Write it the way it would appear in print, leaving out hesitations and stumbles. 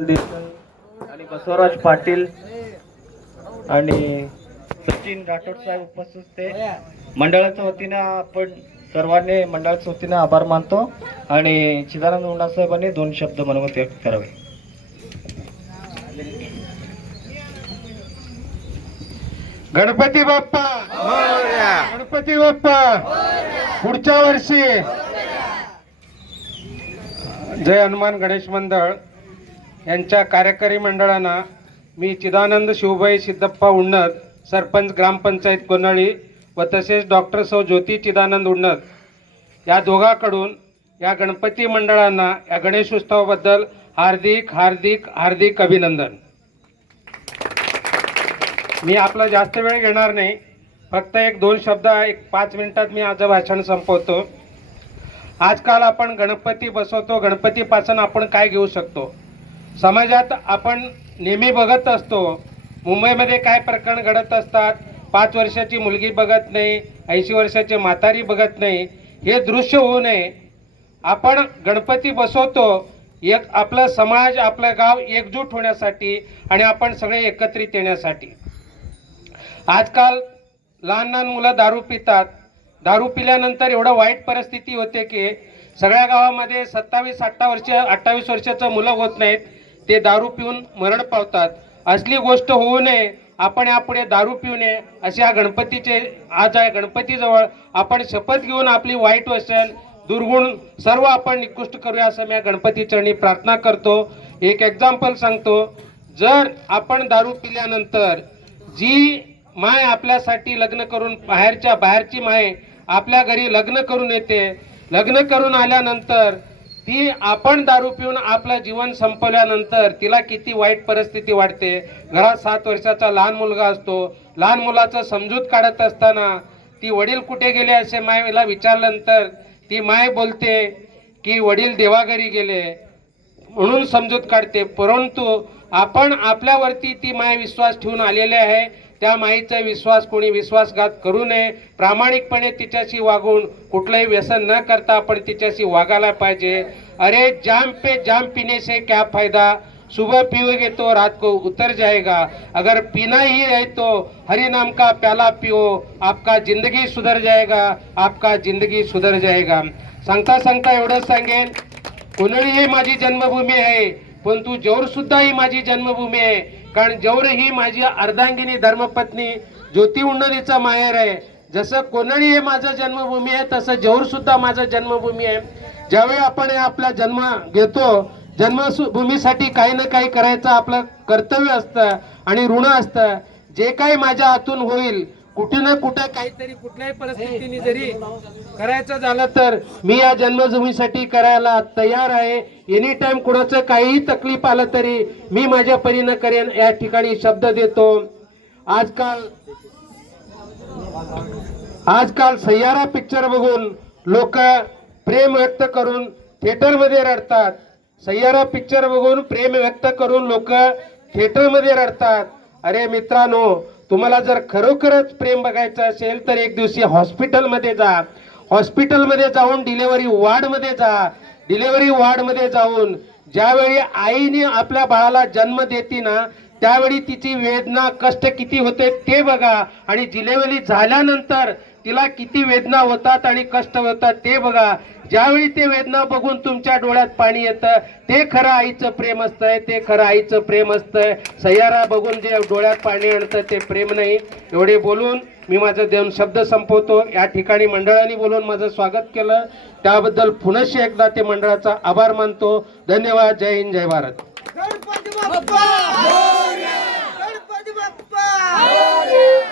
आणि बसवराज पाटील आणि सचिन राठोड साहेब उपस्थित होते. मंडळाच्या वतीने आपण सर्वांनी मंडळाच्या वतीने आभार मानतो आणि चिदानंद उंडा साहेबांनी 2 शब्द मनोगत व्यक्त करावे. गणपती बाप्पा मोरया. गणपती बाप्पा पुढच्या वर्षी. जय हनुमान गणेश मंडळ यांच्या कार्यकारी मंडळांना मी चिदानंद शिवभाई सिद्धप्पा उन्नत, सरपंच ग्रामपंचायत कोनळी व तसेच डॉक्टर सौ ज्योती चिदानंद उन्नत या दोघांकडून या गणपती मंडळांना या गणेशोत्सवाबद्दल हार्दिक हार्दिक हार्दिक अभिनंदन. मी आपला जास्त वेळ घेणार नाही, फक्त 1-2 शब्द 5 मिनिटात मी माझं भाषण संपवतो. आजकाल आपण गणपती बसवतो, गणपतीपासून आपण काय घेऊ शकतो? समाजात आपण नेहमी बघत असतो मुंबईमध्ये काय प्रकरण घडत असतात. 5 वर्षाची मुलगी बघत नाही, 80 वर्षाची म्हातारी बघत नाही. हे दृश्य होऊ नये. आपण गणपती बसवतो एक आपला समाज, आपलं गाव एकजूट होण्यासाठी आणि आपण सगळे एकत्रित येण्यासाठी. आजकाल लहान लहान मुलं दारू पितात. दारू पिल्यानंतर एवढं वाईट परिस्थिती होते की सगळ्या गावामध्ये 27-28 वर्षाचं मुलं होत नाहीत, ते दारू पिऊन मरण पावतात. असली गोष्ट होऊ नये. आपण यापुढे दारू पिऊ नये असे या गणपतीचे आज आहे. गणपतीजवळ आपण शपथ घेऊन आपली वाईट व्यसन दुर्गुण सर्व आपण निकृष्ट करूया असं मी गणपती चरणी प्रार्थना करतो. एक एक्झाम्पल सांगतो. जर आपण दारू पिल्यानंतर जी माय आपल्यासाठी लग्न करून बाहेरची माय आपल्या घरी लग्न करून येते, लग्न करून आल्यानंतर ती आपण दारू पिऊन आपलं जीवन संपवल्यानंतर तिला किती वाईट परिस्थिती वाटते. घरात 7 वर्षाचा लहान मुलगा असतो. लहान मुलाचं समजूत काढत असताना ती वडील कुठे गेले असे मायला विचारल्यानंतर ती माय बोलते की वडील देवाघरी गेले म्हणून समजूत काढते. परंतु आपण आपल्यावरती ती माय विश्वास ठेवून आलेले आहे. त्या माईचा विश्वास कोणी विश्वासघात करू नये. प्रामाणिकपणे तिच्याशी वागून कुठलंही व्यसन न करता आपण तिच्याशी वागायला पाहिजे. अरे जाम पे जाम पीने से क्या फायदा, सुबह पियोगे तो रात को उतर जाएगा. अगर पीना ही है तो हरि नाम का प्याला पियो, आपका जिंदगी सुधर जाएगा, आपका जिंदगी सुधर जाएगा. सांगता सांगता एवढंच सांगेन, कोनळी ही माझी जन्मभूमी आहे, परंतु जौर सुद्धा ही माझी जन्मभूमी आहे. कारण जौर ही माझी अर्धांगिनी धर्मपत्नी ज्योती उन्नतीचा माहेर आहे. जसं कोनळी हे माझं जन्मभूमी आहे तसं जौर सुद्धा माझं जन्मभूमी आहे. ज्यावेळी आपण आपला जन्म घेतो, जन्मभूमीसाठी काही ना काही करायचं आपलं कर्तव्य असतं आणि ऋण असतं. जे काही माझ्या हातून होईल कुठे ना कुठे काहीतरी कुठल्याही परिस्थितीने जरी करायचं झालं तर मी या जन्मभूमीसाठी करायला तयार आहे. एनी टाइम कुणाचं काहीही तकलीफ आलं तरी मी माझ्या परीने करेन या ठिकाणी शब्द देतो. आजकाल सय्यारा पिक्चर बघून लोक प्रेम व्यक्त करून थिएटरमध्ये रडतात. सय्यारा पिक्चर बघून प्रेम व्यक्त करून लोक थिएटरमध्ये रडतात. अरे मित्रांनो, तुम्हाला जर खरोखरच प्रेम बघायचं असेल तर एक दिवशी हॉस्पिटलमध्ये जा. हॉस्पिटलमध्ये जाऊन डिलेव्हरी वॉर्डमध्ये जा. डिलेव्हरी वॉर्डमध्ये जाऊन ज्यावेळी आईने आपल्या बाळाला जन्म देते ना, त्यावेळी तिची वेदना कष्ट किती होते ते बघा. आणि डिलेव्हरी झाल्यानंतर तिला किती वेदना होतात आणि कष्ट होतात ते बघा. ज्यावेळी ते वेदना बघून तुमच्या डोळ्यात पाणी येतं ते खरं आईचं प्रेम असतंय, ते खरं आईचं प्रेम असतंय. सय्यारा बघून जे डोळ्यात पाणी आणतं ते प्रेम नाही. एवढे बोलून मी माझं 2 शब्द संपवतो. या ठिकाणी मंडळाने बोलून माझं स्वागत केलं त्याबद्दल पुनश्च एकदा ते मंडळाचा आभार मानतो. धन्यवाद. जय हिंद, जय भारत. गणपती बाप्पा मोरया. गणपती बाप्पा मोरया.